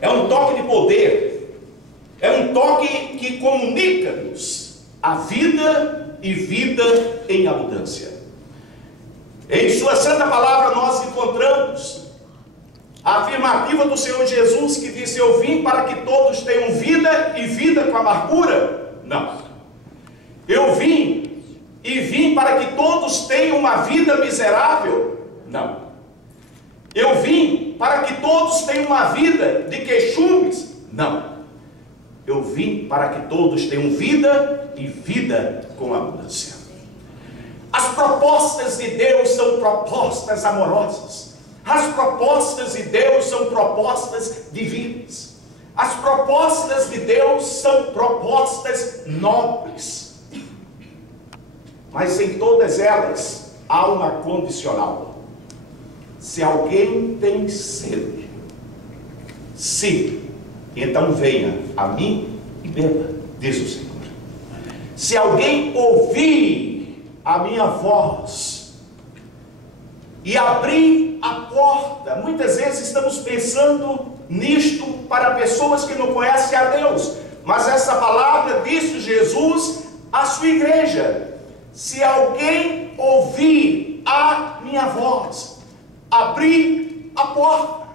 É um toque de poder. É um toque que comunica-nos a vida e vida em abundância. Em sua santa palavra nós encontramos a afirmativa do Senhor Jesus, que disse: eu vim para que todos tenham vida e vida com amargura? Não. Eu vim para que todos tenham uma vida miserável? Não. Eu vim para que todos tenham uma vida de queixumes? Não. Eu vim para que todos tenham vida e vida com abundância. As propostas de Deus são propostas amorosas. As propostas de Deus são propostas divinas. As propostas de Deus são propostas nobres. Mas em todas elas há uma condicional. Se alguém tem sede, então venha a mim e beba, diz o Senhor. Se alguém ouvir a minha voz e abrir a porta, muitas vezes estamos pensando nisto para pessoas que não conhecem a Deus, mas essa palavra disse Jesus à sua igreja: se alguém ouvir a minha voz, abrir a porta.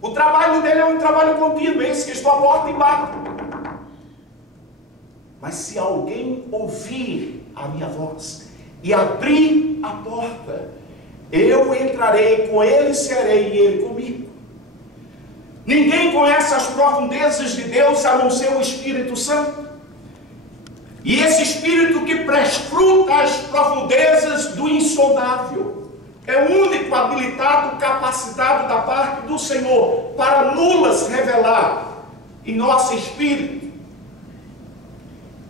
O trabalho dele é um trabalho contínuo, eis que estou à porta e bato. Mas se alguém ouvir a minha voz e abrir a porta, eu entrarei com ele, serei e ele comigo. Ninguém conhece as profundezas de Deus a não ser o Espírito Santo. E esse Espírito que prescruta as profundezas do insondável é o único habilitado, capacitado da parte do Senhor para nulas revelar em nosso espírito.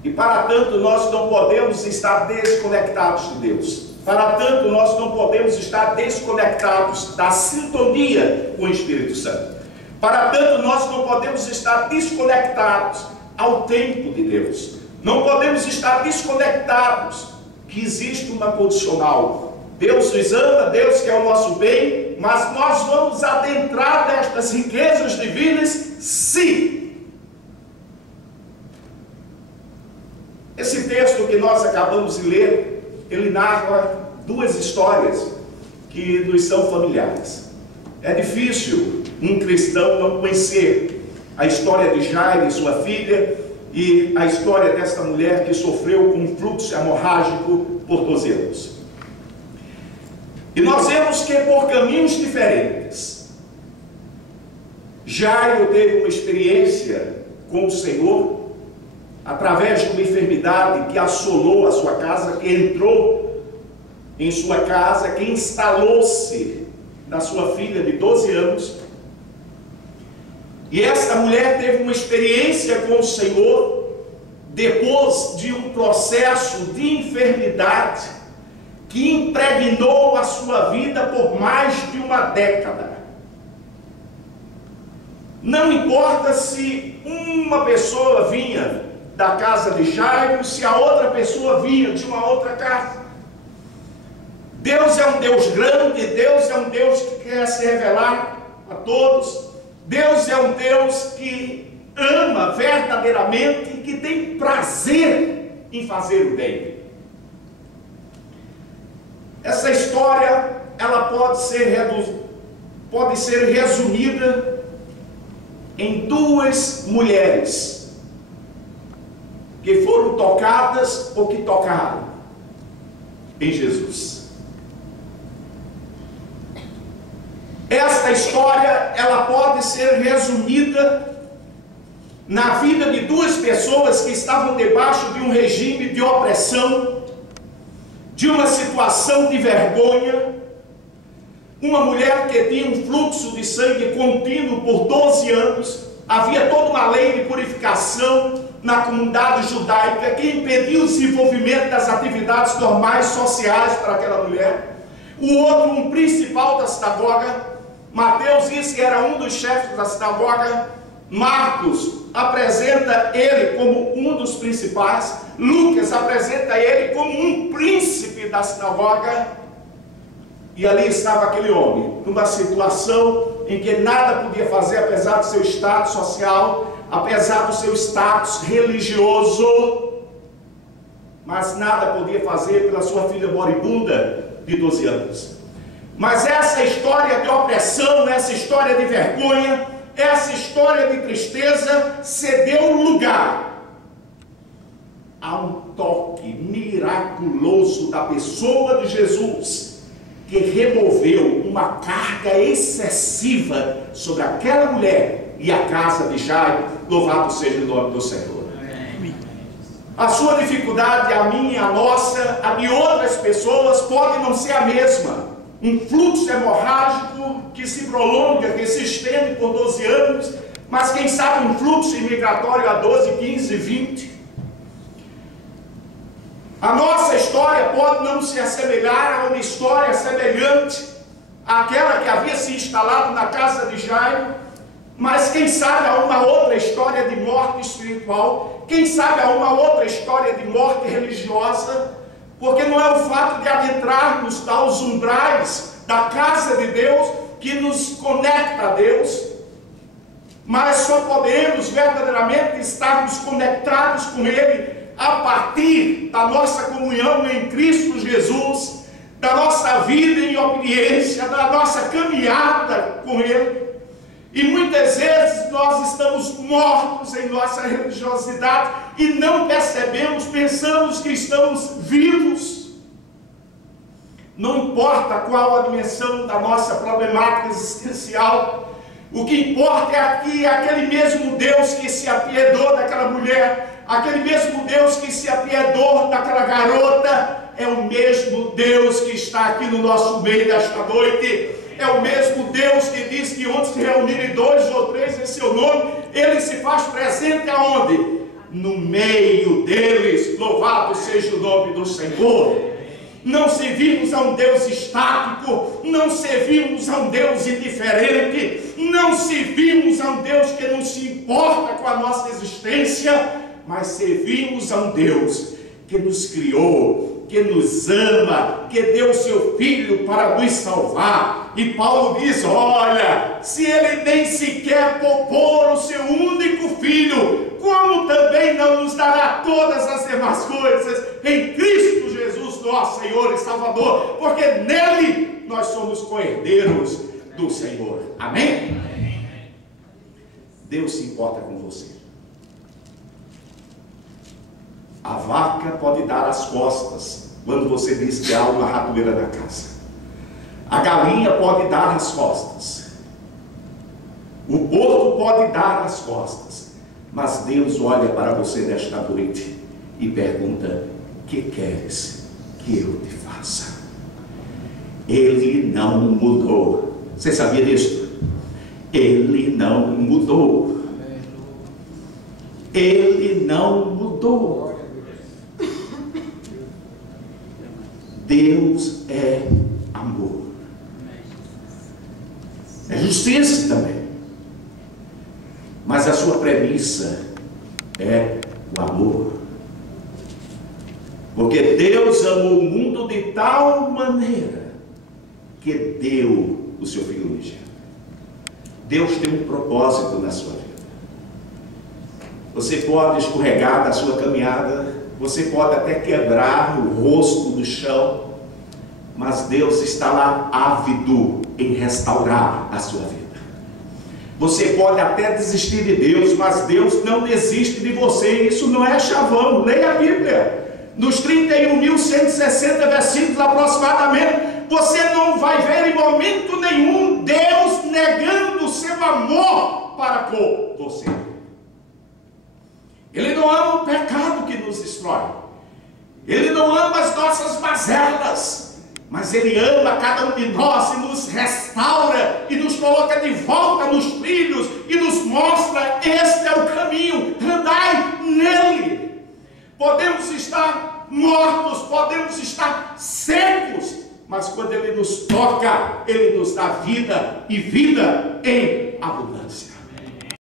E para tanto nós não podemos estar desconectados de Deus. Para tanto nós não podemos estar desconectados da sintonia com o Espírito Santo. Para tanto nós não podemos estar desconectados ao tempo de Deus. Não podemos estar desconectados que existe uma condicional. Deus nos ama, Deus quer o nosso bem, mas nós vamos adentrar nestas riquezas divinas se. Esse texto que nós acabamos de ler, ele narra duas histórias que nos são familiares. É difícil um cristão não conhecer a história de Jairo e sua filha e a história desta mulher que sofreu com um fluxo hemorrágico por 12 anos. E nós vemos que por caminhos diferentes, Jairo teve uma experiência com o Senhor, através de uma enfermidade que assolou a sua casa, que entrou em sua casa, que instalou-se na sua filha de 12 anos. E esta mulher teve uma experiência com o Senhor, depois de um processo de enfermidade, que impregnou a sua vida por mais de uma década. Não importa se uma pessoa vinha da casa de Jairo, se a outra pessoa vinha de uma outra casa. Deus é um Deus grande, Deus é um Deus que quer se revelar a todos. Deus é um Deus que ama verdadeiramente e que tem prazer em fazer o bem. Essa história, ela pode ser resumida em duas mulheres que foram tocadas ou que tocaram em Jesus. Esta história, ela pode ser resumida na vida de duas pessoas que estavam debaixo de um regime de opressão, de uma situação de vergonha. Uma mulher que tinha um fluxo de sangue contínuo por 12 anos. Havia toda uma lei de purificação na comunidade judaica que impedia o desenvolvimento das atividades normais sociais para aquela mulher. O outro, um principal da sinagoga. Mateus disse que era um dos chefes da sinagoga. Marcos apresenta ele como um dos principais. Lucas apresenta ele como um príncipe da sinagoga. E ali estava aquele homem, numa situação em que nada podia fazer, apesar do seu status social, apesar do seu status religioso, mas nada podia fazer pela sua filha moribunda de 12 anos. Mas essa história de opressão, essa história de vergonha, essa história de tristeza cedeu lugar a um toque miraculoso da pessoa de Jesus, que removeu uma carga excessiva sobre aquela mulher e a casa de Jairo. Louvado seja o nome do Senhor. A sua dificuldade, a minha, a nossa, a de outras pessoas pode não ser a mesma. Um fluxo hemorrágico que se prolonga, que se estende por 12 anos, mas quem sabe um fluxo imigratório a 12, 15, 20. A nossa história pode não se assemelhar a uma história semelhante àquela que havia se instalado na casa de Jairo, mas quem sabe há uma outra história de morte espiritual, quem sabe há uma outra história de morte religiosa, porque não é o fato de adentrarmos aos umbrais da casa de Deus que nos conecta a Deus, mas só podemos verdadeiramente estarmos conectados com Ele a partir da nossa comunhão em Cristo Jesus, da nossa vida em obediência, da nossa caminhada com Ele. E muitas vezes nós estamos mortos em nossa religiosidade e não percebemos, pensamos que estamos vivos. Não importa qual a dimensão da nossa problemática existencial, o que importa é que aquele mesmo Deus que se apiedou daquela mulher, aquele mesmo Deus que se apiedou daquela garota, é o mesmo Deus que está aqui no nosso meio desta noite. É o mesmo Deus que diz que onde se reunirem 2 ou 3 em seu nome, Ele se faz presente aonde? No meio deles. Louvado seja o nome do Senhor. Não servimos a um Deus estático, não servimos a um Deus indiferente, não servimos a um Deus que não se importa com a nossa existência, mas servimos a um Deus que nos criou, que nos ama, que deu seu Filho para nos salvar. E Paulo diz: olha, se Ele nem sequer poupou o seu único Filho, como também não nos dará todas as demais coisas em Cristo Jesus, nosso Senhor e Salvador, porque nele nós somos co-herdeiros do Senhor. Amém? Deus se importa com você. A vaca pode dar as costas quando você diz que há uma ratoeira na casa. A galinha pode dar as costas. O porco pode dar as costas. Mas Deus olha para você nesta noite e pergunta: que queres que eu te faça? Ele não mudou. Você sabia disso? Ele não mudou. Ele não mudou. Deus é amor. É justiça também. Mas a sua premissa é o amor. Porque Deus amou o mundo de tal maneira que deu o seu Filho unigênito. Deus tem um propósito na sua vida. Você pode escorregar da sua caminhada, você pode até quebrar o rosto no chão, mas Deus está lá ávido em restaurar a sua vida. Você pode até desistir de Deus, mas Deus não desiste de você. Isso não é chavão. Leia a Bíblia. Nos 31.160 versículos aproximadamente, você não vai ver em momento nenhum Deus negando o seu amor para com você. Ele não ama o pecado que nos destrói. Ele não ama as nossas mazelas. Mas Ele ama cada um de nós e nos restaura e nos coloca de volta nos trilhos e nos mostra: este é o caminho, andai nele. Podemos estar mortos, podemos estar secos, mas quando Ele nos toca, Ele nos dá vida e vida em abundância.